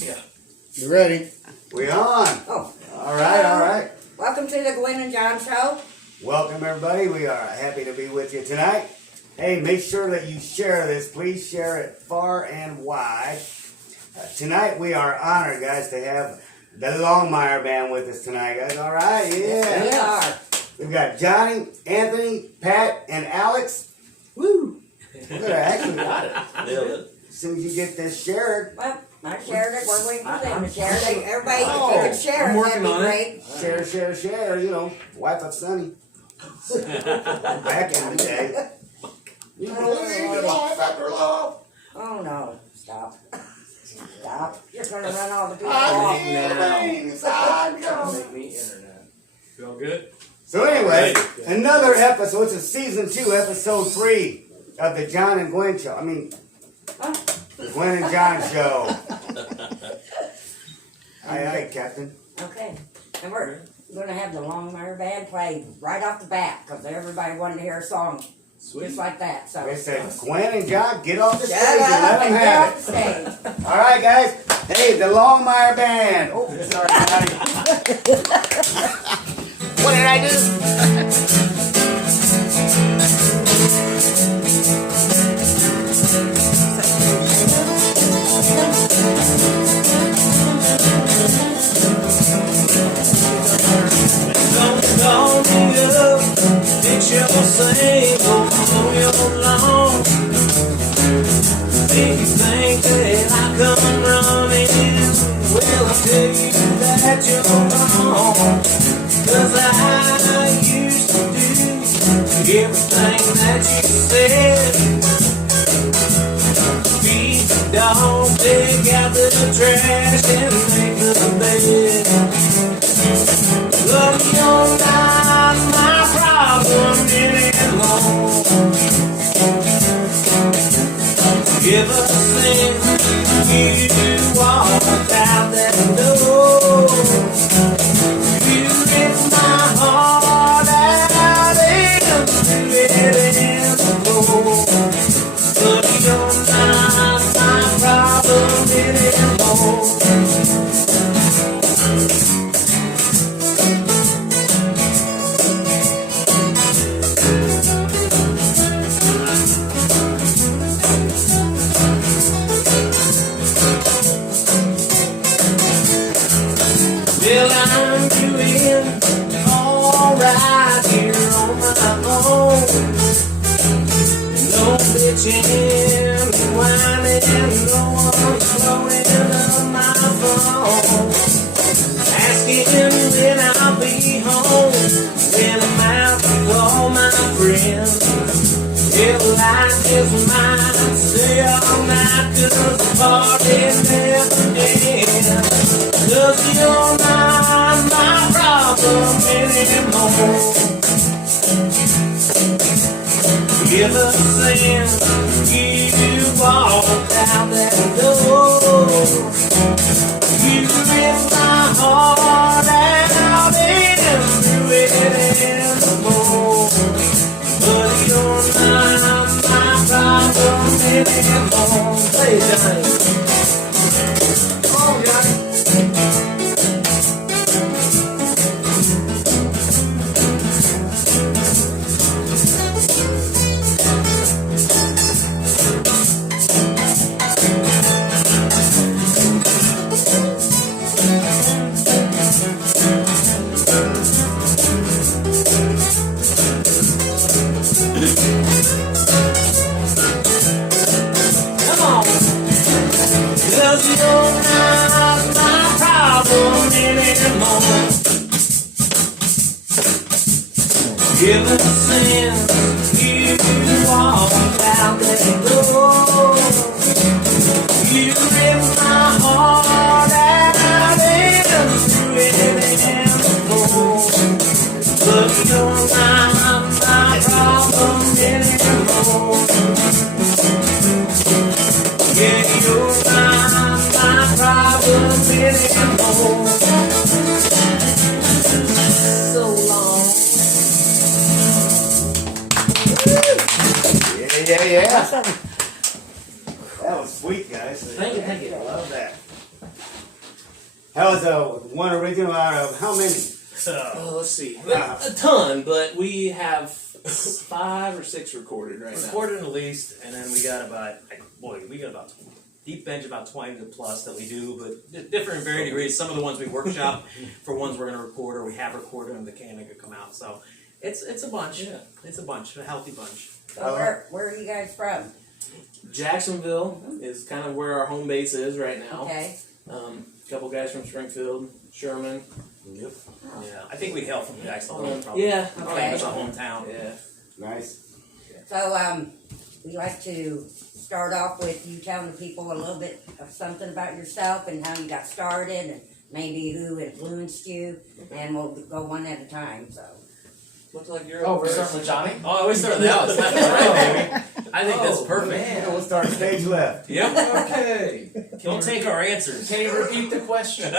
Yeah. You ready? We on. Oh. All right. Welcome to the Gwen and John Show. Welcome, everybody. We are happy to be with you tonight. Hey, make sure that you share this. Please share it far and wide. Tonight, we are honored, guys, to have the Longmeyer band with us tonight, guys. All right? Yeah. We are. We've got Johnny, Anthony, Pat, and Alex. Woo! We're going to actually got it. As soon as you get this shared. Well, I shared it. We're waiting for them to share it. Everybody, if you could share I'm it, working that'd be on it. great. Share, you know. Wipe up Sonny. Back in the day. You know what I mean? Life after love. Oh, no. Stop. Stop. You're going to run all the people I off. Make me internet. Feel good? So anyway, another episode. It's a season 2, episode 3 of the John and Gwen show. I mean, the Gwen and John show. Aye, Captain. Okay. And we're going to have the Longmeyer band play right off the bat because everybody wanted to hear a song just like that. So They said, Gwen and John, get off the stage shut and let up them and get have off it. the stage. All right, guys. Hey, the Longmeyer band. Oh, sorry, Johnny. What did I do? Don't me up, fix your single, mow your lawn. Make you think that I come running. Well, I tell you that you're wrong. 'Cause I used to do everything that you said. Feed the dog, take out the trash, and make the bed. Love, you're not my problem anymore. Ever since you walked out that door, you ripped my heart out and threw it in the floor. But you're not my problem anymore. Well, I'm doing alright here on my own. No bitching, whining, no one's blowing up my phone. Asking when I'll be home, when I'm out to call my friends. If life is mine, stay all night, 'cause the party never ends. 'Cause you're not my problem anymore. Ever since you walked out that door, you ripped my heart out and threw it in the bowl. But you're not my problem anymore. Hey, Johnny. Oh, Johnny. Come on. 'Cause you're not my problem anymore. Ever since you walked out that door, you ripped my heart out and threw it in the floor. But you're not my problem anymore. Yeah, you're not my problem anymore. So long. Yeah. That was sweet, guys. Thank you. I love that. That was one original out of how many? Let's see. A ton, but we have 5 or 6 recorded right now. Recorded at least, and then we got about deep bench about 20 plus that we do, but different in varying degrees. Some of the ones we workshop for ones we're going to record or we have recorded them, the can could come out. So it's a bunch. Yeah. It's a bunch, a healthy bunch. So where are you guys from? Jacksonville is kind of where our home base is right now. Okay. A couple guys from Springfield, Sherman. Yep. Yeah, I think we hail from Jacksonville. Probably. Yeah. Okay. It's a hometown. Yeah. Nice. So we like to start off with you telling the people a little bit of something about yourself and how you got started and maybe who influenced you, and we'll go one at a time. So. Looks like you're. Oh, we're starting with Johnny? Oh, we started with Alex. That's right, baby. I think that's perfect. Man. We'll start stage left. Yep. Okay. Don't take our answers. Can you repeat the question?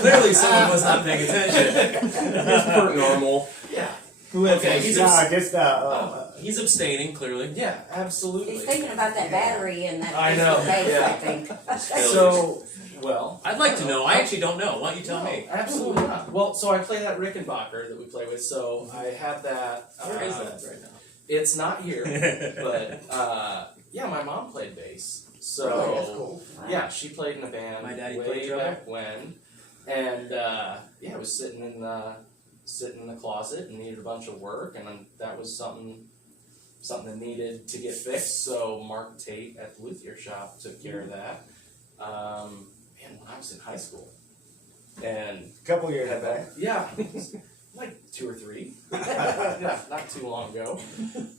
Clearly, someone was not paying attention. It's per normal. Yeah. Okay, he's abstaining, clearly. Yeah, absolutely. He's thinking about that battery and that I know, base, yeah. I think. So, well. I'd like to know. I actually don't know. Why don't you tell me? Absolutely not. Well, so I play that Rickenbacker that we play with, so I have that. Where is that right now? It's not here, but yeah, my mom played bass. So, Really? That's cool. yeah, she played in a band My daddy way played drummer. back when. And yeah, I was sitting in the closet and needed a bunch of work, and that was something that needed to get fixed. So Mark Tate at the luthier shop took care of that. Man, when I was in high school, and Couple years back. yeah, like 2 or 3. Yeah, not too long ago.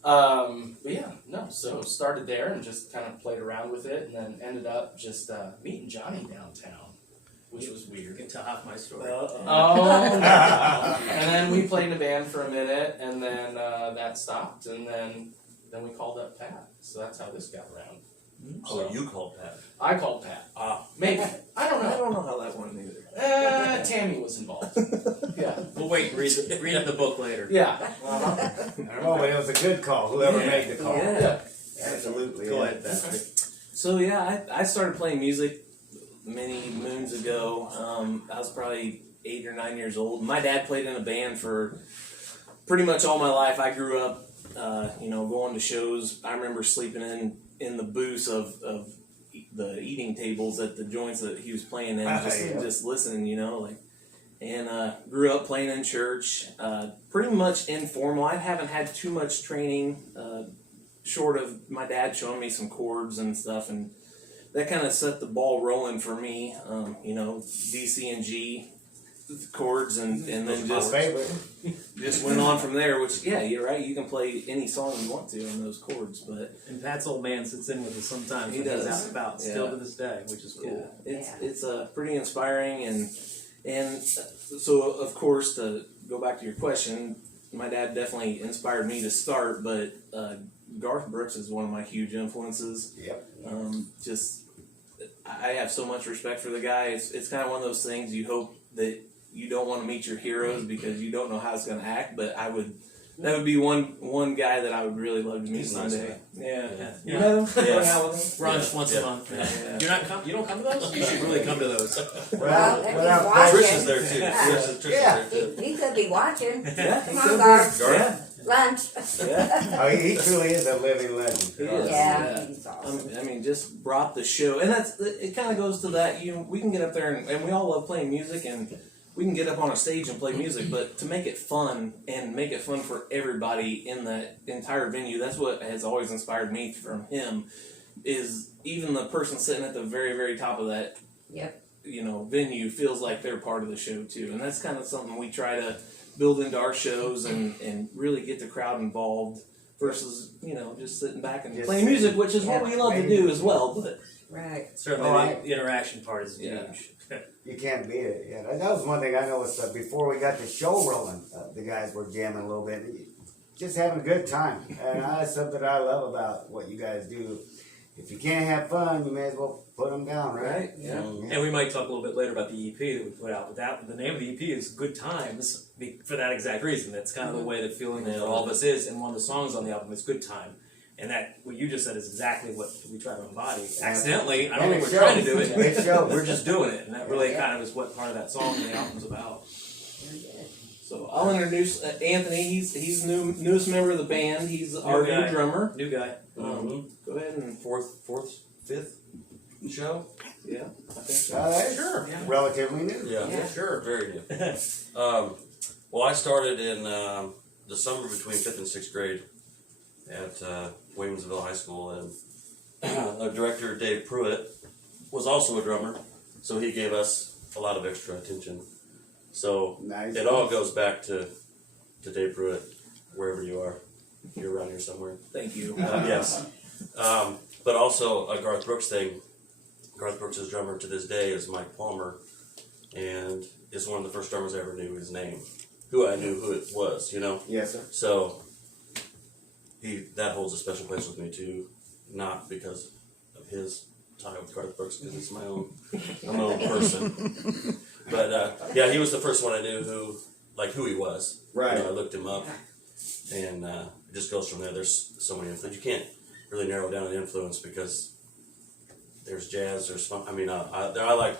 But yeah, no. So started there and just kind of played around with it, and then ended up just meeting Johnny downtown, which was You weird. can tell half my story. Oh, and then we played in a band for a minute, and then that stopped, and then we called up Pat. So that's how this got around. Oh, you called Pat. I called Pat. Maybe. I don't I know. don't know how that went either. Tammy was involved. Yeah. We'll wait and read the book later. Yeah. I don't know, but it was a good call. Whoever made the call. Yeah. Absolutely. Go yeah. ahead, Pat. So yeah, I started playing music many moons ago. I was probably 8 or 9 years old. My dad played in a band for pretty much all my life. I grew up, going to shows. I remember sleeping in the booths of the eating tables at the joints that he was playing in, just listening, and grew up playing in church. Pretty much informal. I haven't had too much training, short of my dad showing me some chords and stuff, and that kind of set the ball rolling for me. D, C, and G chords, and then My favorite. just went on from there. Which, yeah, you're right. You can play any song you want to in those chords, but And Pat's old man sits in with us sometimes. He when he's does. out and about, Yeah. still to this day, which is cool. yeah, it's pretty inspiring, and so of course, to go back to your question, my dad definitely inspired me to start, but Garth Brooks is one of my huge influences. Yep. I have so much respect for the guy. It's kind of one of those things you hope that you don't want to meet your heroes because you don't know how it's going to act, but that would be one guy that I would really love to meet He's nice, someday. Yeah. You Yeah. met him? Yeah. Hung out with him? Brunch once a Yeah. month. Yeah. You don't come to those? You should really come to those. Well, if he's without watching, Trish is there too. Trish is Yeah. there too. he could be watching. Yeah. Come on, Garth. Garth? Lunch. Yeah. Oh, he truly is a living legend. He is. Yeah, he's awesome. I mean, just brought the show, and it kind of goes to that. We can get up there, and we all love playing music, and we can get up on a stage and play music. But to make it fun and make it fun for everybody in that entire venue, that's what has always inspired me from him. Is even the person sitting at the very, very top of that, Yep. venue feels like they're part of the show too, and that's kind of something we try to build into our shows and really get the crowd involved versus just sitting back and Just playing music, which is what we love to do as well. But Right. Certainly, Oh, the interaction part is Yeah. huge. You can't beat it. Yeah, that was one thing I noticed before we got the show rolling. The guys were jamming a little bit, just having a good time, and that's something I love about what you guys do. If you can't have fun, you may as well put them down, right? Right, yeah. And we might talk a little bit later about the EP that we put out. But the name of the EP is Good Times for that exact reason. That's kind of the way the feeling for all of us is. And one of the songs on the album is Good Time. And that what you just said is exactly what we try to embody. Accidentally, I don't And think it we're trying to shows. do it. It shows. We're just doing it, and that really kind of is what part of that song and the album's about. So I'll introduce Anthony. He's newest member of the band. He's our guy. new drummer. New guy. Go ahead and Fifth show? yeah, I think so. That's Sure. Yeah. relatively new. Yeah, Sure. very new. Well, I started in the summer between 5th and 6th grade at Williamsville High School, and our director, Dave Pruitt, was also a drummer, so he gave us a lot of extra attention. So Nice. it all goes back to Dave Pruitt, wherever you are. You're around here somewhere. Thank you. Yes. But also a Garth Brooks thing. Garth Brooks' drummer to this day is Mike Palmer, and is one of the first drummers I ever knew his name, who I knew who it was, you know? Yes, sir. So that holds a special place with me too, not because of his tie with Garth Brooks, because it's my own person. But yeah, he was the first one I knew who he was. Right. You know, I looked him up, and it just goes from there. There's so many influences. You can't really narrow down an influence because there's jazz, there's fun. I mean, I like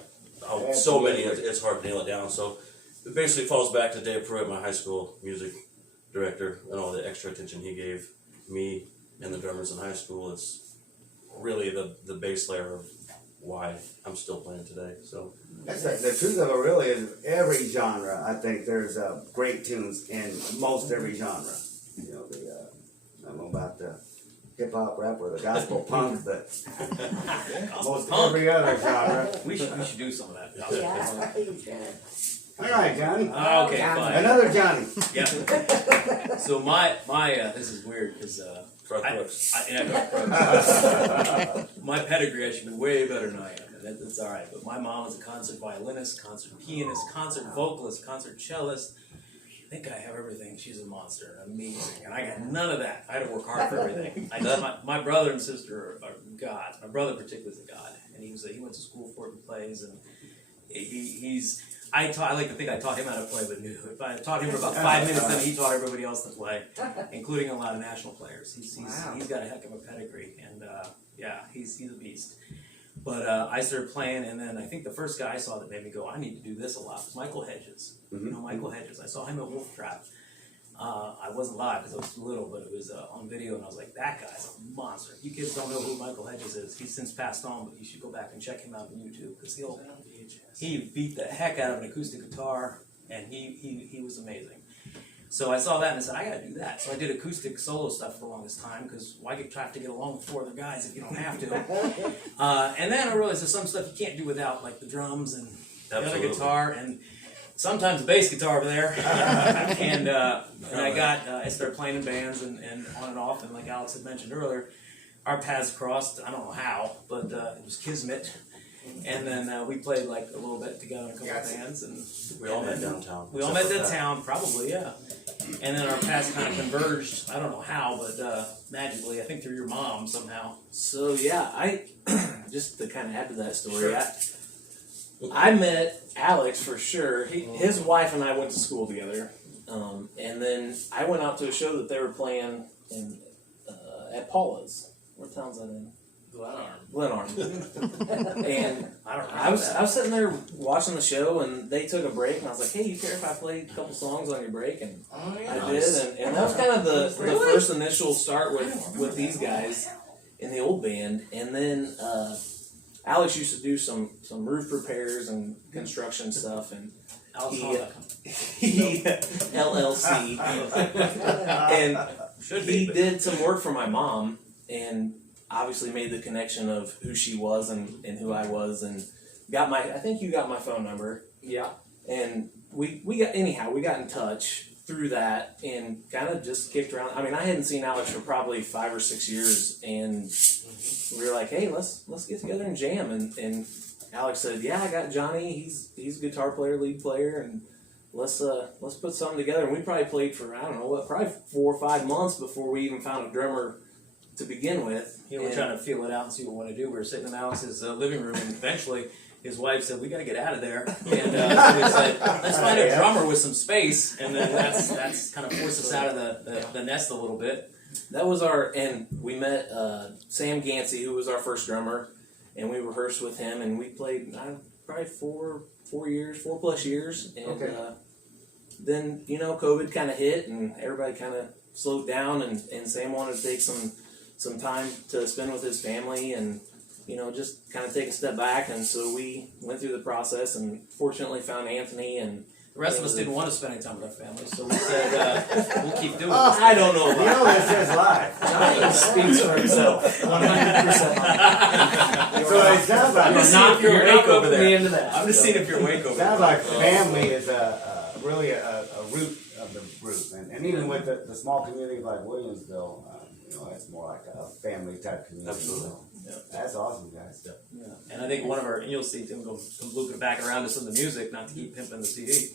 so many. It's hard to nail it down. So it basically falls back to Dave Pruitt, my high school music director, and all the extra attention he gave me and the drummers in high school. It's really the base layer of why I'm still playing today. So That's the truth of it. Really, is every genre. I think there's great tunes in most every genre. You know, I don't know about the hip hop, rap, or the gospel punk, but most every other genre. We should do some of that. Yeah, you should. All right, Johnny. Okay, fine. Another Johnny. Yeah. So my this is weird because Garth Brooks. my pedigree I should be way better than I am. And that's all right. But my mom was a concert violinist, concert pianist, concert vocalist, concert cellist. I think I have everything. She's a monster, amazing, and I got none of that. I had to work hard for everything. My brother and sister are gods. My brother particularly is a god, and he went to school for it and plays, and he's. I like to think I taught him how to play, but if I taught him for about 5 minutes, then he taught everybody else to play, including a lot of national players. He's got a heck of a pedigree, and yeah, he's a beast. But I started playing, and then I think the first guy I saw that made me go, I need to do this a lot was Michael Hedges. Mm-hmm. You know Michael Hedges. I saw him at Wolf Trap. I wasn't live because I was too little, but it was on video, and I was like, that guy's a monster. You kids don't know who Michael Hedges is. He's since passed on, but you should go back and check him out on YouTube because he beat the heck out of an acoustic guitar, and he was amazing. So I saw that and I said, I gotta do that. So I did acoustic solo stuff for the longest time because why try to get along with 4 other guys if you don't have to? And then I realized there's some stuff you can't do without, like the drums and the other guitar and sometimes the bass guitar over there. and I started playing in bands and on and off. And like Alex had mentioned earlier, our paths crossed. I don't know how, but it was kismet. And then we played like a little bit together in a couple of bands, and we all met downtown. We all met downtown, probably, yeah. And then our paths kind of converged. I don't know how, but magically, I think through your mom somehow. So yeah, I just to kind of add to that story, I met Alex for sure. His wife and I went to school together, and then I went out to a show that they were playing in at Paula's. What town's that in? Glenarm. And I was sitting there watching the show, and they took a break, and I was like, "Hey, you care if I play a couple songs on your break?" And I did, and that was kind of the first initial start with these guys in the old band. And then Alex used to do some roof repairs and construction stuff, and he LLC, and he did some work for my mom, and obviously made the connection of who she was and who I was, and I think you got my phone number. Yeah. And we got in touch through that and kind of just kicked around. I mean, I hadn't seen Alex for probably 5 or 6 years, and we were like, hey, let's get together and jam. And Alex said, yeah, I got Johnny. He's a guitar player, lead player, and let's put something together. And we probably played for, I don't know, probably 4 or 5 months before we even found a drummer to begin with. Yeah, we're trying to feel it out and see what we want to do. We were sitting in Alex's living room, and eventually his wife said, we got to get out of there. And so we said, let's find a drummer with some space. And then that's kind of forced us out of the nest a little bit. That was and we met Sam Gansey, who was our first drummer, and we rehearsed with him, and we played probably 4 plus years, and Okay. then COVID kind of hit, and everybody kind of slowed down, and Sam wanted to take some time to spend with his family, and just kind of take a step back, and so we went through the process, and fortunately found Anthony, and The rest of us didn't want to spend any time with our families, so we said we'll keep doing this. I don't know You about know this is live. Johnny speaks for himself 100%. So it sounds like You're not- you're awake over there. Into that. I'm just seeing if you're awake over there. sounds like family is really a root of the group, and even with the small community like Williamsville, it's more like a family type community. Absolutely. So, that's awesome, guys. Yeah. And I think and you'll see Tim go loop it back around to some of the music, not to keep pimping the CD.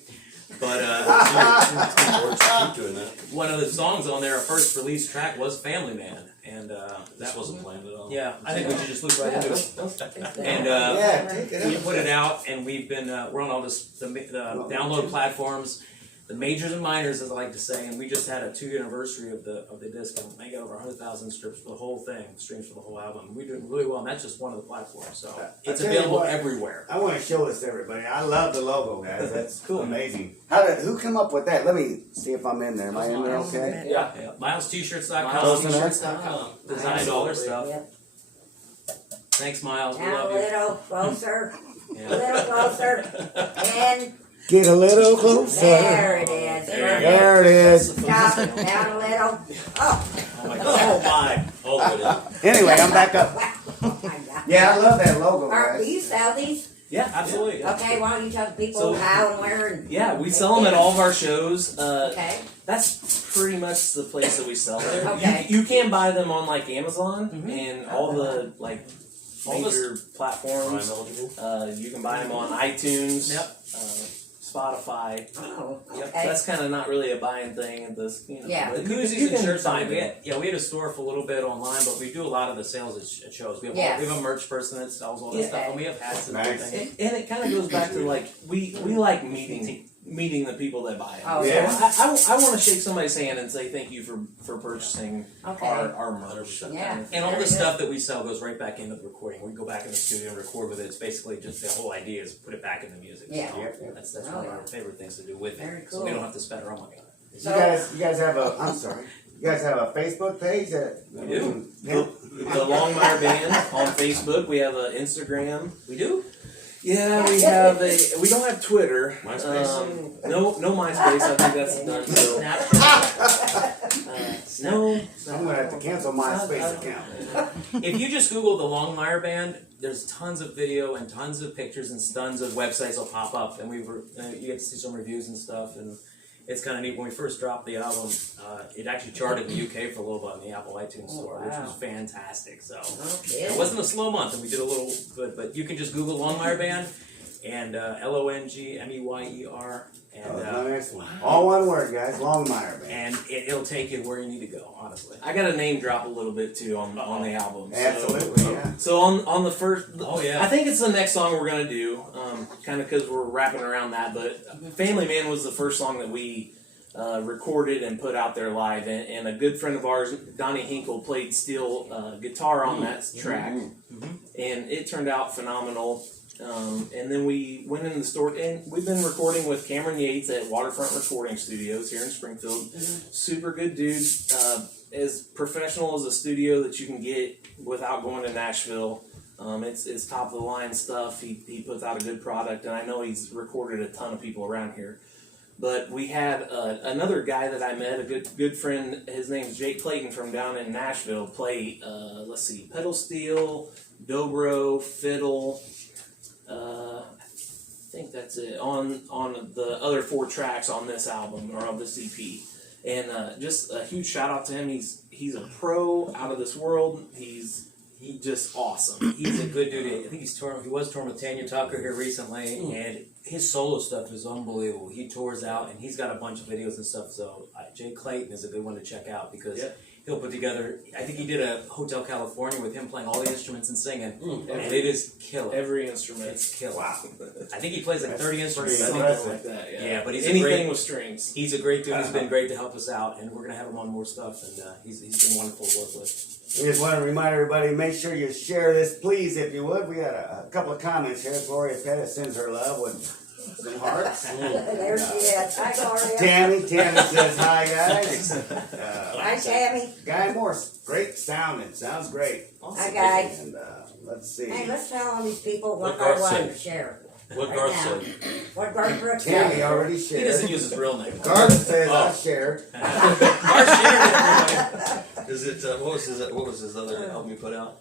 But Keep doing that. one of the songs on there, our first release track was Family Man. And That wasn't planned at all. yeah, I think we should just loop right into it. And Yeah, take it we up. put it out, and we've been we're on all the download platforms, the majors and minors, as I like to say, and we just had a 2-year anniversary of the disc, and they got over 100,000 strips for the whole thing, streams for the whole album. We're doing really well, and that's just one of the platforms, so it's tell you available what, everywhere. I want to show this to everybody. I love the logo, guys. That's Cool. amazing. Who came up with that? Let me see if I'm in there. Am I in there? Okay. Yeah. Yeah, MilesT-shirts.com. MilesT-shirts.com. Designed all their stuff. Yep. Thanks, Miles. We Now love a you. little closer, a Yeah. little closer, and Get a little closer. there it is. There it is. Stop, down a little. Oh, Oh my God. All the way down. Anyway, I'm back up. oh my God. Yeah, I love that logo, Art, do guys. you sell these? Yeah, absolutely. Okay, why don't you tell the people So- how and where and Yeah, we sell them at all of our shows. okay. That's pretty much the place that we sell them. Okay. You can buy them on like Amazon and all the All major platforms. Prime eligible. You can buy them on iTunes, Yep. Spotify. Oh, Yep. okay. That's kind of not really a buying thing. Yeah. but The you koozies can and shirts find on we them. had, we had a store for a little bit online, but we do a lot of the sales at shows. We have, Yeah. we have a merch person that sells all that Yeah. stuff, and we have hats and Nice. everything. And it kind of goes back to like we like meeting the people that buy it. Oh, Yeah. I want to shake somebody's hand and say thank you for purchasing Okay. our merch. 100%. Yeah. And all Very the good. stuff that we sell goes right back into the recording. We go back in the studio and record with it. It's basically just the whole idea is put it back in the music. Yeah. So Yep, yep. that's Oh, one of yeah. our favorite things to do with Very it. So we cool. don't have to spend our own money on it. You guys have a. I'm sorry. You guys have a Facebook page that We do. Yeah. The Longmeyer Band on Facebook. We have an Instagram. We do? Yeah, we have we don't have Twitter. MySpace? No MySpace. I think that's done. So, no. I'm gonna have to cancel my space account. If you just Google the Longmeyer Band, there's tons of video and tons of pictures and tons of websites will pop up, and you get to see some reviews and stuff. And it's kind of neat. When we first dropped the album, it actually charted in the UK for a little bit on the Apple iTunes Store, which was fantastic. So Okay. it wasn't a slow month, and we did a little good. But you can just Google Longmeyer Band and Longmeyer, and All one word, guys. Longmeyer Band. and it'll take you where you need to go. Honestly. I got a name drop a little bit too on the album. So- Absolutely, yeah. So on the first, Oh, yeah. I think it's the next song we're gonna do, kind of because we're wrapping around that. But "Family Man" was the first song that we recorded and put out there live, and a good friend of ours, Donnie Hinkle, played steel guitar on that track, and it turned out phenomenal. And then we went in the store, and we've been recording with Cameron Yates at Waterfront Recording Studios here in Springfield. Super good dude, as professional as a studio that you can get without going to Nashville. It's top of the line stuff. He puts out a good product, and I know he's recorded a ton of people around here. But we had another guy that I met, a good friend. His name's Jake Clayton from down in Nashville. Play pedal steel, dobro, fiddle. I think that's it on the other 4 tracks on this album or on this EP. And just a huge shout out to him. He's a pro, out of this world. He's just awesome. He's a good dude. I think he was touring with Tanya Tucker here recently, and his solo stuff is unbelievable. He tours out, and he's got a bunch of videos and stuff. So Jay Clayton is a good one to check out because he'll put together. I think he did a Hotel California with him playing all the instruments and singing, and Every- it is killer. Every instrument. It's killer. Wow. I think he plays like 30 instruments. I pretty think. Something like that, yeah. Yeah, but he's a anything great- with strings. He's a great dude. He's been great to help us out, and we're gonna have him on more stuff. And he's been wonderful to work with. We just want to remind everybody, make sure you share this, please, if you would. We got a couple of comments here. Gloria Pettis sends her love with some hearts. There she is. Hi, Gloria. Tammy says hi, guys. Hi, Tammy. Guy Morse, great sounding. Sounds great. Hi, guys. And let's see. Hey, let's tell all these people What what I Garth wanted said. to share. What Right Garth now. said. What Garth Brooks Tammy said. already He doesn't shared. use his real name. Garth says I Oh. shared. Our shared Is it what was his other album he put out?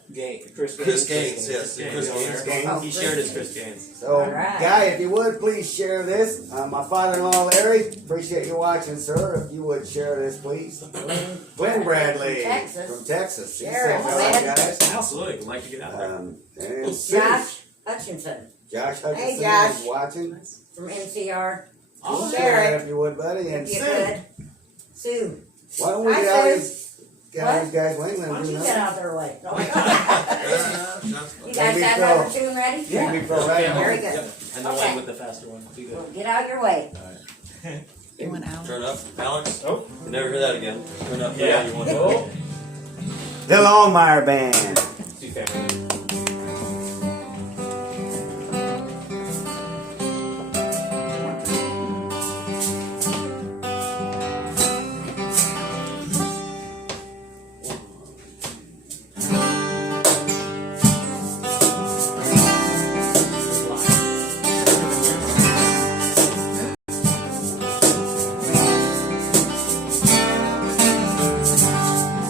Chris Chris Gaines. Gaines, yes. Gaines. Chris Gaines. everybody. He shared his Chris Gaines. So, Alright. Guy, if you would, please share this. My father-in-law, Larry, appreciate you watching, sir. If you would share this, please. Gwen Bradley From Texas. From Texas. She Share said it, hello, man. guys. Absolutely, would like to get out there. And Sue. Josh Hutchinson Josh Hutchinson Hey, Josh. is watching. from NCR. Oh, Share it if you would, buddy. And If you Sue, could. Sue, why don't we Hi, get all Sue. these guys waiting? why don't you get out their way? You Maybe guys have throw- another tune ready? Yeah. Maybe throw right on. Very good. And the Okay. one with the faster one. Be good. Well, get out your way. You went out. Turn up, Alex. Oh. You never hear that again. Turn up. Yeah. You want to Oh. The Longmeyer Band. Two family.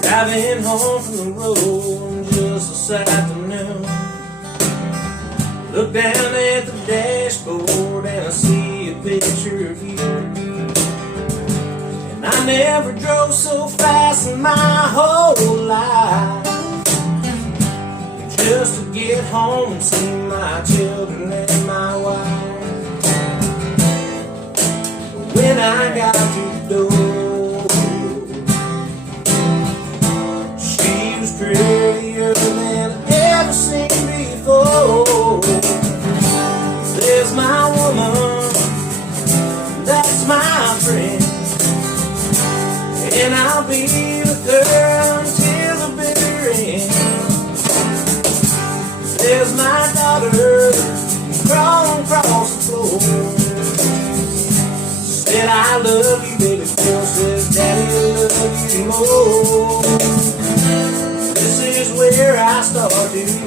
Driving home from the road just this afternoon. Look down at the dashboard and I see a picture of you. And I never drove so fast in my whole life. Just to get home and see my children and my wife. When I got to the door, she was prettier than I've ever seen before. There's my woman, that's my friend, and I'll be with her until the bitter end. There's my daughter crawling across the floor. Said I love you, baby girl. Says Daddy, I love you more. This is where I start to begin,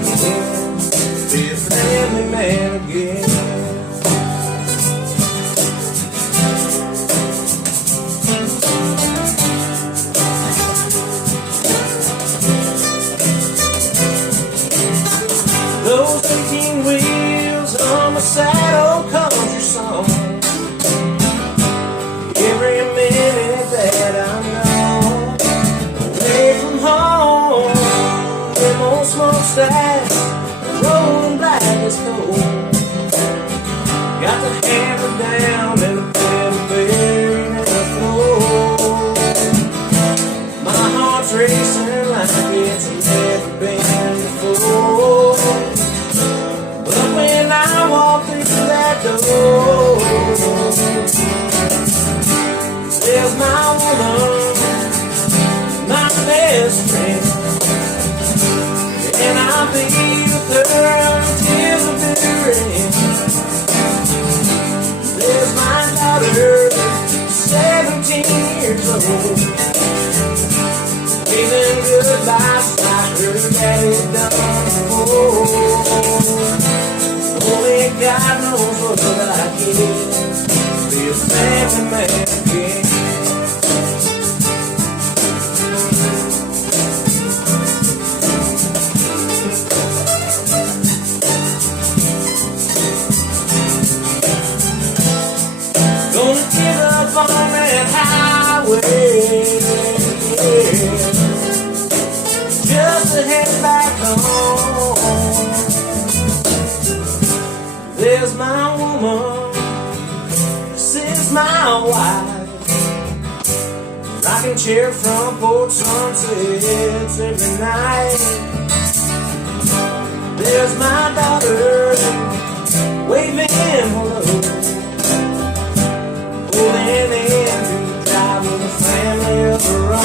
be a family man again. Those 18 wheels on my saddle country song. Every minute that I'm gone away from home, them old smokestacks rolling black as coal. Got the hammer down and the pedal buried in the floor. My heart's racing like it's never been before. But when I walk through that door, there's my woman, my best friend, and I'll be with her until the bitter end. There's my daughter, 17 years old, waving goodbyes like her daddy done before. Only God knows what I get, be a family man again. Gonna give up on that highway, just to head back home. There's my woman, this is my wife, rocking rocking chair, front porch sunsets every night. There's my daughter waving hello, pulling in to drive with a family of her own.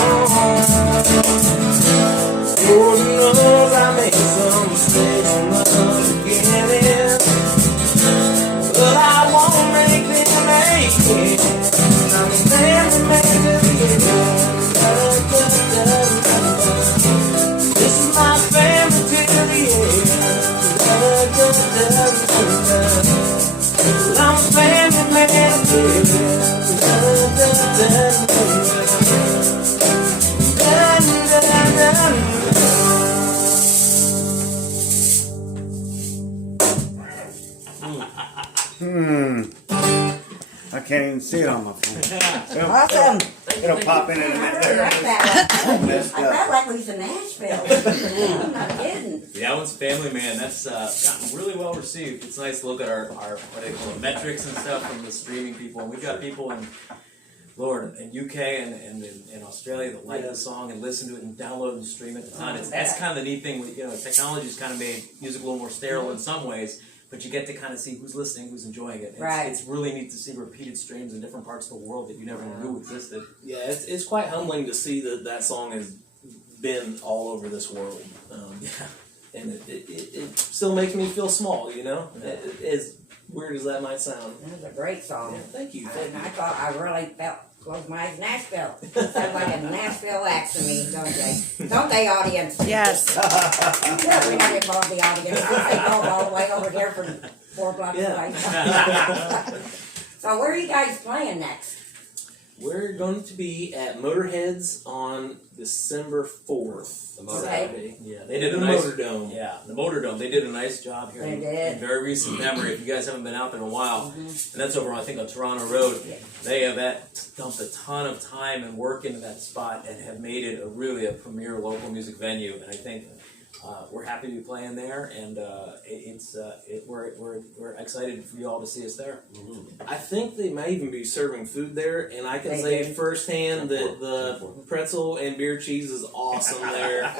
Lord knows I made some mistakes from the beginning, but I won't make them again. I'm a family man to the end. This is my family till the end. I'm a family man to the I can't even see it on my phone. Awesome. It'll pop in a I minute. really There like it is. that. Messed I up. felt like we was in Nashville. I'm not kidding. Yeah, that one's Family Man. That's gotten really well received. It's nice to look at our what they call it, metrics and stuff from the streaming people. And we've got people in UK and in Australia that like the song and listen to it and download and stream it a ton. That's kind of the neat thing. With, technology's kind of made music a little more sterile in some ways. But you get to kind of see who's listening, who's enjoying it. It's really neat to see repeated streams in different parts of the world that you never knew existed. Yeah, it's quite humbling to see that song has been all over this world. And it still makes me feel small, as weird as that might sound. That was a great song. Yeah, thank you. And I thought I really felt close my eyes Nashville. Sounds like a Nashville accent to me, don't they? Don't they, audience? Yes. Yeah, we might involve the audience. They go all the way over here from 4 blocks away. So where are you guys playing next? We're going to be at Motorhead's on December 4th. Saturday. Yeah, they did In a the nice Motordome. Yeah, the Motordome. They did a nice job here They in did. very recent memory. If you guys haven't been out there in a while, and that's over, I think, on Toronto Road. They have dumped a ton of time and work into that spot and have made it really a premier local music venue. And I think we're happy to be playing there, and we're excited for you all to see us there. I think they might even be serving food there, and I can They say did. firsthand that the pretzel and beer cheese is awesome there.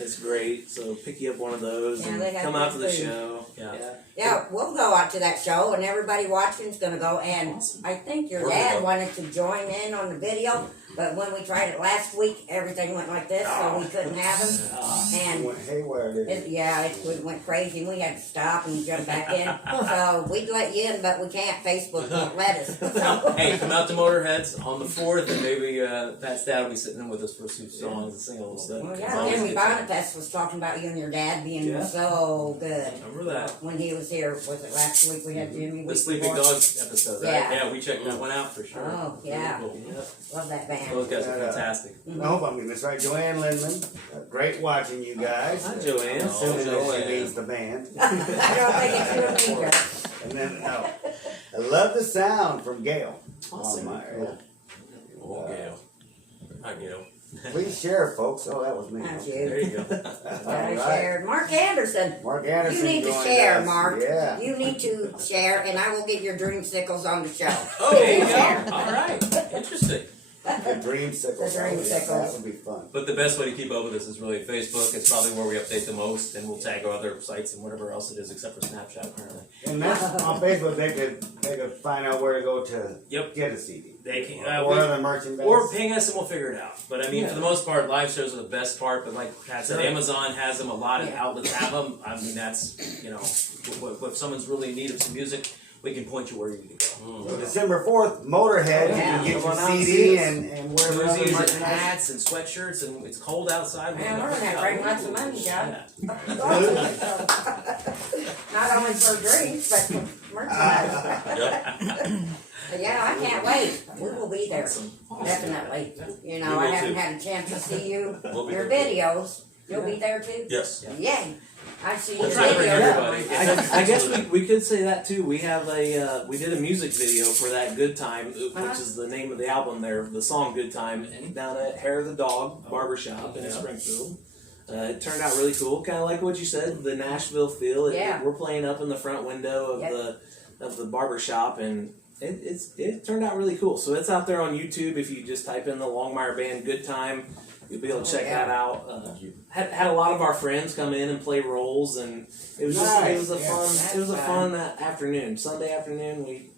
It's great, so pick you up one of those Yeah, and they got come out to good the food. show. Yeah. Yeah, we'll go out to that show, and everybody watching's gonna go. And Awesome. I think your We're dad gonna go. wanted to join in on the video, but when we tried it last week, everything went like this, so we couldn't have him. And Went haywire, didn't it? it went crazy, and we had to stop and jump back in. So we'd let you in, but we can't. Facebook won't let us. So. Hey, come out to Motorheads on the 4th, and maybe Pat's dad will be sitting in with us for a few songs and sing a little bit. Well, It's yeah, always Jimmy a good time. Boniface was talking about you and your dad being Yeah. so good. Remember that? When he was here, was it last week we had Jimmy? The week Sleeping before? Dogs episode, right? Yeah. Yeah, we checked that one out for sure. Oh, yeah. Really cool. Love that band. Those guys are fantastic. I hope I'm getting this right. Joanne Lindman. Great watching you guys. Hi, Joanne. Assuming that Joanne. she means the band. I don't think it's you and me, Joe. And then, I love the sound from Gail. Awesome. Longmeyer. Oh, Gail. Hi, Gail. Please share, folks. Oh, that was me. That's There you. you go. All I right. shared. Mark Anderson. Mark Anderson. You need to joined share, us. Mark. Yeah. You need to share, and I will get your dreamsicles on the show. Oh, there you go. Share. All right. Interesting. The dreamsicles. The dreamsicles. That would be fun. But the best way to keep up with us is really Facebook. It's probably where we update the most, and we'll tag our other sites and whatever else it is, except for Snapchat, apparently. And that's on Facebook. They could find out where to go to Yep. get a CD. They can, Or we- other merchandise. or ping us and we'll figure it out. But I mean, for the most part, live shows are the best part. But like Pat said, Sure. Amazon has them. A lot of Yeah. outlets have them. I mean, that's if someone's really in need of some music, we can point you where you need to go. So December 4th, Motorhead. Yeah. You can get Come your on out and CD see us. and wherever other Jerseys and merchandise. hats and sweatshirts, and it's cold outside. Man, we're gonna have to bring lots of money, John. Yeah. Not only for drinks, but for merchandise. Yep. But yeah, I can't wait. We will be there. Definitely. You know, We I will haven't too. had a chance to see you. We'll be Your there. videos. You'll be there too? Yes. Yay. I see We'll your try to bring videos. everybody. I guess we could say that too. We have we did a music video for that Good Time, which is the name of the album there, the song Good Time, down at Hair of the Dog Barbershop in Springfield. It turned out really cool, kind of like what you said, the Nashville feel. Yeah. We're playing up in the front window of Yep. the barbershop, and it turned out really cool. So it's out there on YouTube. If you just type in the Longmeyer Band Good Time, you'll be able to check that out. Had a lot of our friends come in and play roles, and it was a fun afternoon, Sunday afternoon. We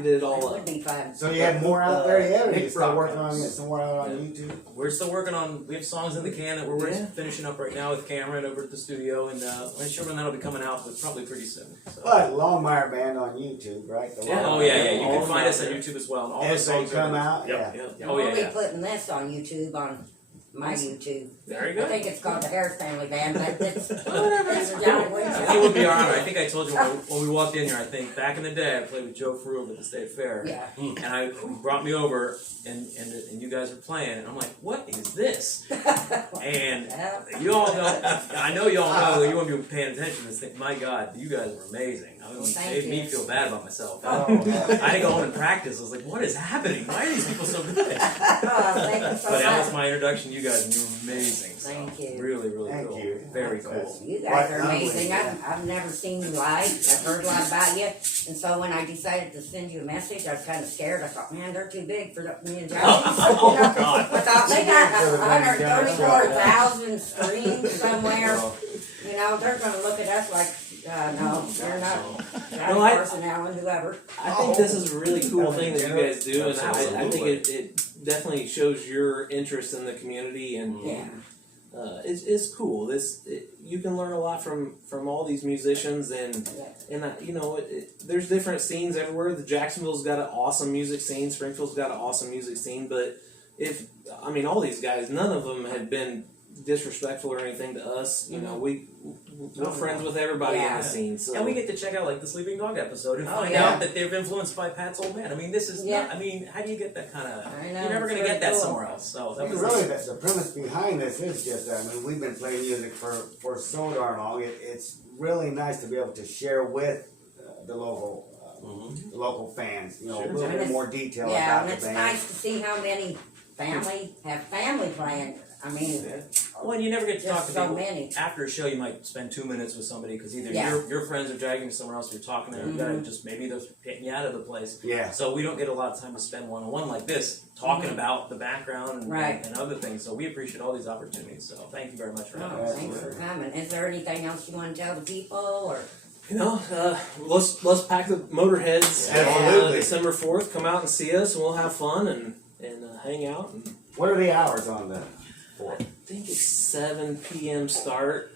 did it all That up. would be fun. So you have more out there yet, or you Big still working on broadcast. it somewhere out on YouTube? We're still working on. We have songs in the can that we're Yeah. finishing up right now with Cameron over at the studio, and I'm not sure when that'll be coming out, but probably pretty soon. So. But Longmeyer Band on YouTube, right? The Yeah. Oh Longmeyer yeah. You All can of find them us out on there. YouTube as well. And all the As they songs come are out, Yep. yeah. Oh yeah. We'll be Yeah. putting this on YouTube on my YouTube. Very I good. think it's called the Harris Family Band, but it's Whatever. it's Johnny It would be our honor. I think I told you when we walked in here. I think back in the day, I played with Joe Frew at the State Fair, Yeah. and he brought me over, and you guys were playing, and I'm like, what is this? And Well, you all know, I know you all know. You won't be paying attention to this thing. My God, you guys were amazing. I mean, it Thank made me you. feel bad about myself. Oh, I had to go home and practice. I was like, what is happening? Why are these people so good? thank you so But that was much. my introduction to you guys, and you were amazing. So Thank you. Really, really Thank cool. you. Very That's- cool. You guys Quite are amazing. humbling, I've never seen you live. I've heard a lot about you. And so when I decided to send you a message, I was kind of scared. I thought, man, they're too big for me and Johnny. Oh, God. I thought they got For the Johnny show. 134,000 streams somewhere. You know, they're going to look at us like, no, they're not. Johnny No, I- Carson, Allen, whoever. I think this is a really cool thing that you guys do, and I think it definitely shows your interest in the community, and Yeah. it's cool. You can learn a lot from all these musicians, and there's different scenes everywhere. The Jacksonville's got an awesome music scene. Springfield's got an awesome music scene, but all these guys, none of them had been disrespectful or anything to us. You know, we're friends with everybody in Yeah. the scene. So And we get to check out like the Sleeping Dog episode and Oh, find yeah. out that they're influenced by Pat's Old Man. I mean, this is Yeah. not. I mean, how do you get that kind of? I know, You're never it's going to really get that cool. somewhere else. So that was Really, the premise behind this is just, we've been playing music for so darn long. It's really nice to be able to share with the local fans, a Sure. little bit more detail Yeah, about and the it's band. nice to see how many have family playing. I mean, Well, and you never get to talk just to so people. many. After a show, you might spend 2 minutes with somebody because either Yeah. your friends are dragging you somewhere else, or you're talking to them, Mhm. just maybe they're getting you out of the place. Yeah. So we don't get a lot of time to spend one-on-one like this, talking about the background and, Right. and other things. So we appreciate all these opportunities. So thank you very much for having Oh, us. thanks for coming. Is there anything else you want to tell the people, or? Let's pack the Motorheads Absolutely. December 4th. Come out and see us, and we'll have fun and hang out. And What are the hours on that? I think it's 7 p.m. start.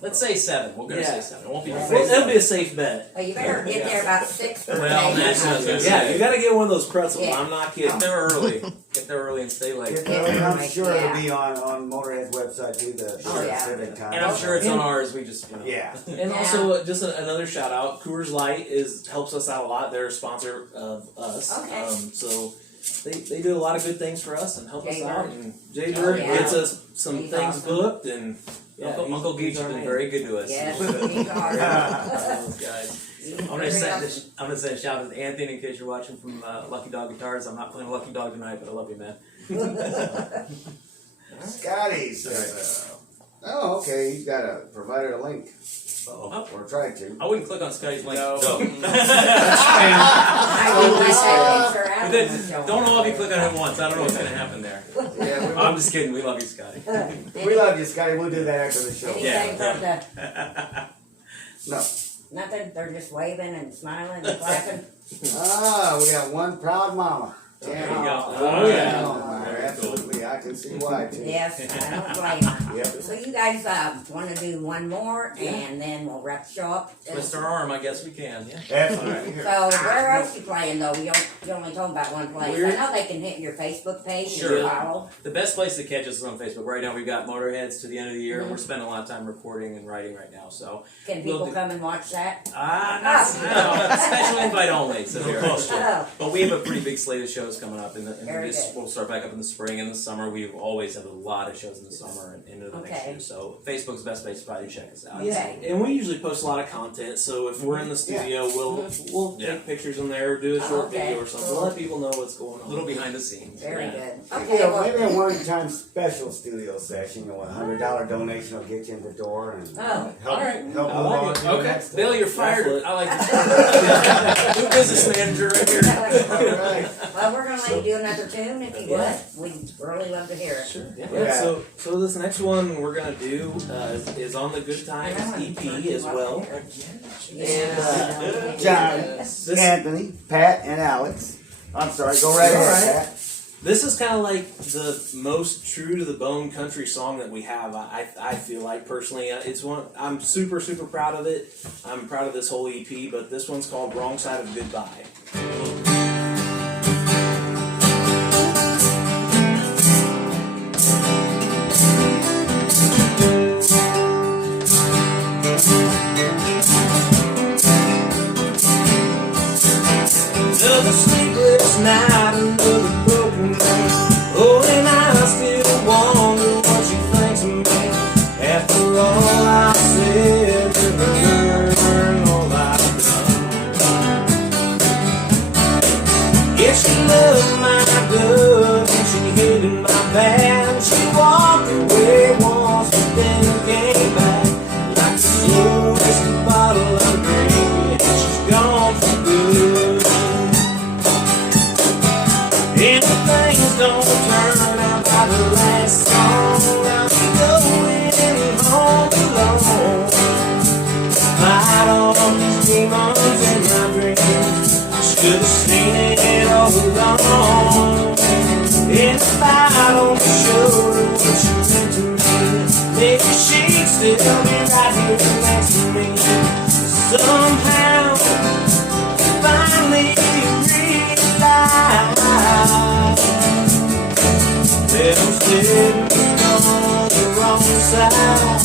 Let's say 7. We're going to Yeah. say 7. It won't be Yeah. Well, that'll be a safe bet. Well, you better get there about 6 for Well, the that's not good. Yeah, you got to get one of those pretzels. Yeah. I'm not Get kidding. there early. Get there early and stay late. I'm sure Yeah. it'll be on Motorhead's website too, the Oh, yeah. specific time. And I'm sure it's on ours. We just, Yeah. And also, just another shout out. Coors Light helps us out a lot. They're a sponsor of us. Okay. So they do a lot of good things for us and help us Jay out. Bird. And Jay Bird yeah. gets us some He's things awesome. booked, and Uncle he's Geach our has been man. very good to us. Yes, these are. Those guys. He's I'm gonna very send awesome. I'm gonna send a shout out to Anthony in case you're watching from Lucky Dog Guitars. I'm not playing Lucky Dog tonight, but I love you, man. Scotty says, oh, okay, he's got provided a link. Oh. Or tried to. I wouldn't click on Scotty's link. No. No. I do my settings are out. Don't all of you click on it once. I don't know what's gonna happen there. Yeah, I'm just kidding. We love you, Scotty. we love you, Scotty. We'll do that after the show. Anything Yeah. from the, No. nothing, they're just waving and smiling and clapping. We got one proud mama. There you Yeah. go. Oh, yeah. Absolutely. I can see why too. Yes, I don't blame them. Yep. So you guys want to do one more, and then we'll wrap the show up. Twist our arm. I guess we can. Yeah. Absolutely. So where else you playing though? You only told about one place. We're- I know they can hit your Facebook page Sure. and follow. The best place to catch us is on Facebook. Right now, we've got Motorheads to the end of the year. Mhm. We're spending a lot of time recording and writing right now. So, Can We'll people do- come and watch that? no, special invite only. So here. Oh, But we have a pretty big slate of shows coming up, and Very good. we'll start back up in the spring and the summer. We always have a lot of shows in the summer and into the next Okay. year. So Facebook's the best place to probably check us out. Yeah, and we usually post a lot of content. So if we're in the studio, we'll Yeah. take pictures in there, do a short Okay. video or something, Cool. let people know what's going A on. little behind the scenes. very Yeah. good. Maybe Okay, a, well, maybe a one-time special studio session. A $100 donation will get you in the door and Oh, help all right. help I move like on it. to the Okay, next Bill, one. you're fired. That's I like this. New business manager right here. Alright. Well, we're gonna let you do another tune if you would. We'd really love to hear it. Sure. Yeah. Yeah. So this next one we're gonna do is on the Good Times EP as well. Yeah. John, This Anthony, Pat, and Alex. I'm sorry, go right ahead, Pat. this is kind of like the most true to the bone country song that we have. I feel like personally, it's one I'm super proud of it. I'm proud of this whole EP, but this one's called "Wrong Side of Goodbye." Another sleepless night, another broken day. Oh, and I still wonder what she thinks of me. After all I've said to her and all I've done. Yeah, she loved my good and she hated my bad. She walked away once, but then came back like the slowest bottle of drink. And she's gone for good. And if things don't turn out by the last song, I'll be going home alone. Fight on these demons in my dreams. I should have seen it all along. And if I don't show her what she meant to me, maybe she'd still be right here next to me. Somehow, finally realize that I'm sitting on the wrong side.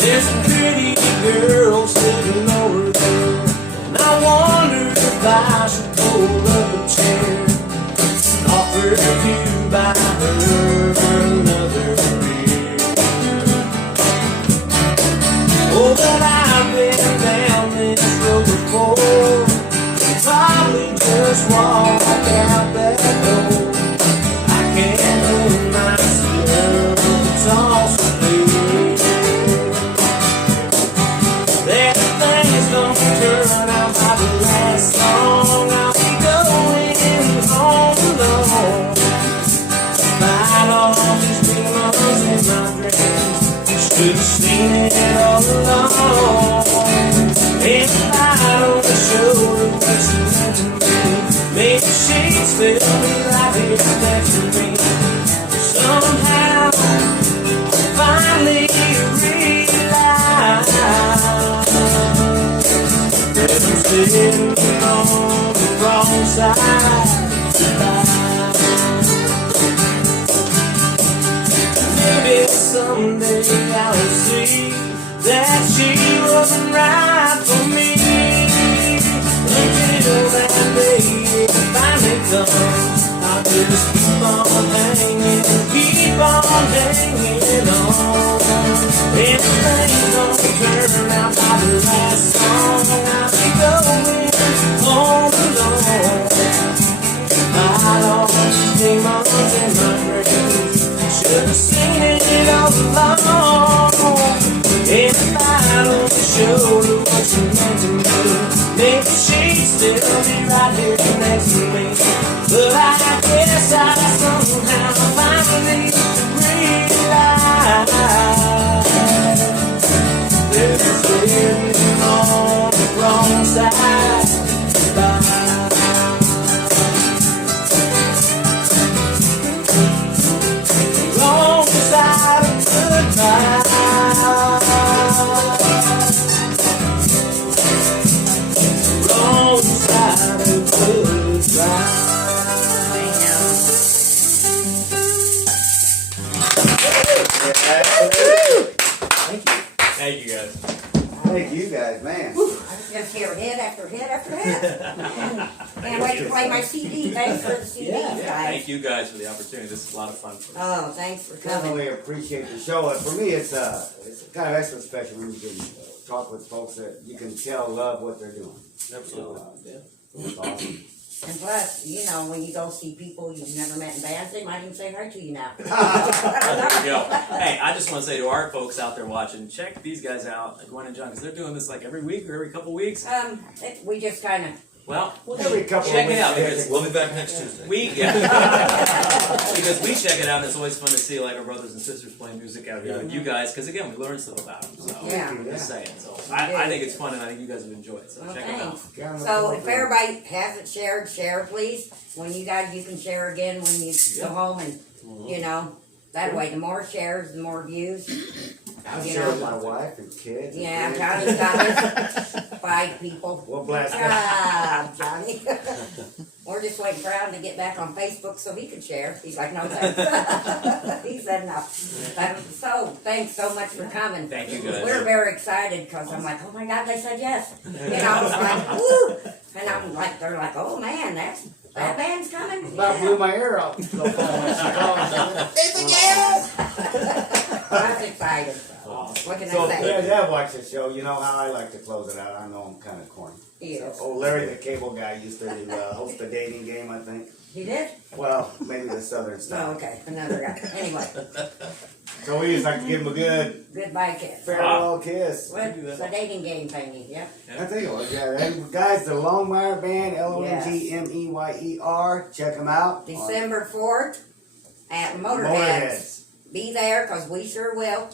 There's a pretty girl sitting over there, and I wonder if I should pull up a chair and offer to buy her another beer. Oh, but I've been down this road before, probably just walk out that door. I can't help myself, it's all so clear that things don't turn out by the last song. I'll be going home alone. Fight all these demons in my dreams. Should have seen it all along. If I don't show her what she meant to me, maybe she'd still be right here next to me. Somehow, finally realize that I'm sitting on the wrong side. Maybe someday I will see that she wasn't right for me. Until that day finally comes, I'll just keep on hanging on. If things don't turn out by the last song, I'll be going home alone. Fight all these demons in my dreams. Should have seen it all along. If I don't show her what she meant to me, maybe she'd still be right here next to me. But I guess I somehow finally realized that I'm sitting on the wrong side. Wrong side of goodbye. Wrong side of goodbye. Thank you guys. Thank you guys, man. I was gonna hear hit after hit after hit. Can't wait to play my CD. Thanks for the CD, guys. Thank you guys for the opportunity. This is a lot of fun for us. Oh, thanks for coming. Definitely appreciate the show. And for me, it's kind of extra special when you can talk with folks that you can tell love what they're doing. Absolutely. It's awesome. And plus, you know, when you go see people you've never met in bands, they might even say hi to you now. There you go. Hey, I just want to say to our folks out there watching, check these guys out, Gwen and John, because they're doing this like every week or every couple weeks. We just kind of, Well, Every couple check of it weeks. out because We'll be back next Tuesday. because we check it out, and it's always fun to see like our brothers and sisters playing music out here with you guys. Because again, we learn stuff about them. So Yeah. I'm just saying. So I think it's fun, and I think you guys would enjoy it. So well, check it out. thanks. So if everybody hasn't shared, share please. When you guys, you can share again when you go home, and you know, that way the more shares, the more views. I'm You sure know. with my wife and kids. and Yeah, grandkids. Johnny's got his 5 people. We'll blast them. Ah, Johnny. We're just waiting for Adam to get back on Facebook so he can share. He's like, no thanks. He said no. So, thanks so much for coming. Thank you guys. We're very excited because I'm like, oh my God, they said yes. You know, it's like, woo! And I'm like, they're like, oh man, that band's coming. About Yeah. blew my ear off. So far when she called. It's a yes! I was excited. What can So I if say? you guys watch the show, you know how I like to close it out. I know I'm kind of corny. Yes. Oh, Larry the Cable Guy used to host a dating game, I think. You did? Well, maybe the Southern Oh, style. okay. Another guy. Anyway, So we just like to give him a good goodbye, kids. farewell kiss. What? It's a dating game thingy, yeah. I think it was, yeah. And guys, the Longmeyer Band, Longmeyer. Check them out. December 4th at Motorheads. Be there, because we sure will.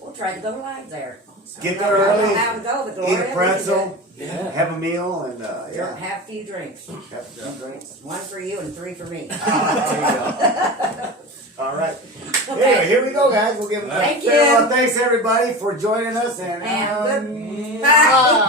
We'll try to go live there. Get there I don't know early, how to go, but eat Gloria, a we can pretzel, Yeah. have a meal, and yeah, have a few drinks. have a few drinks. 1 for you and 3 for me. There you go. All right. Okay. Anyway, here we go, guys. We'll give them Thank farewell. you. Thanks everybody for joining us, and And goodbye.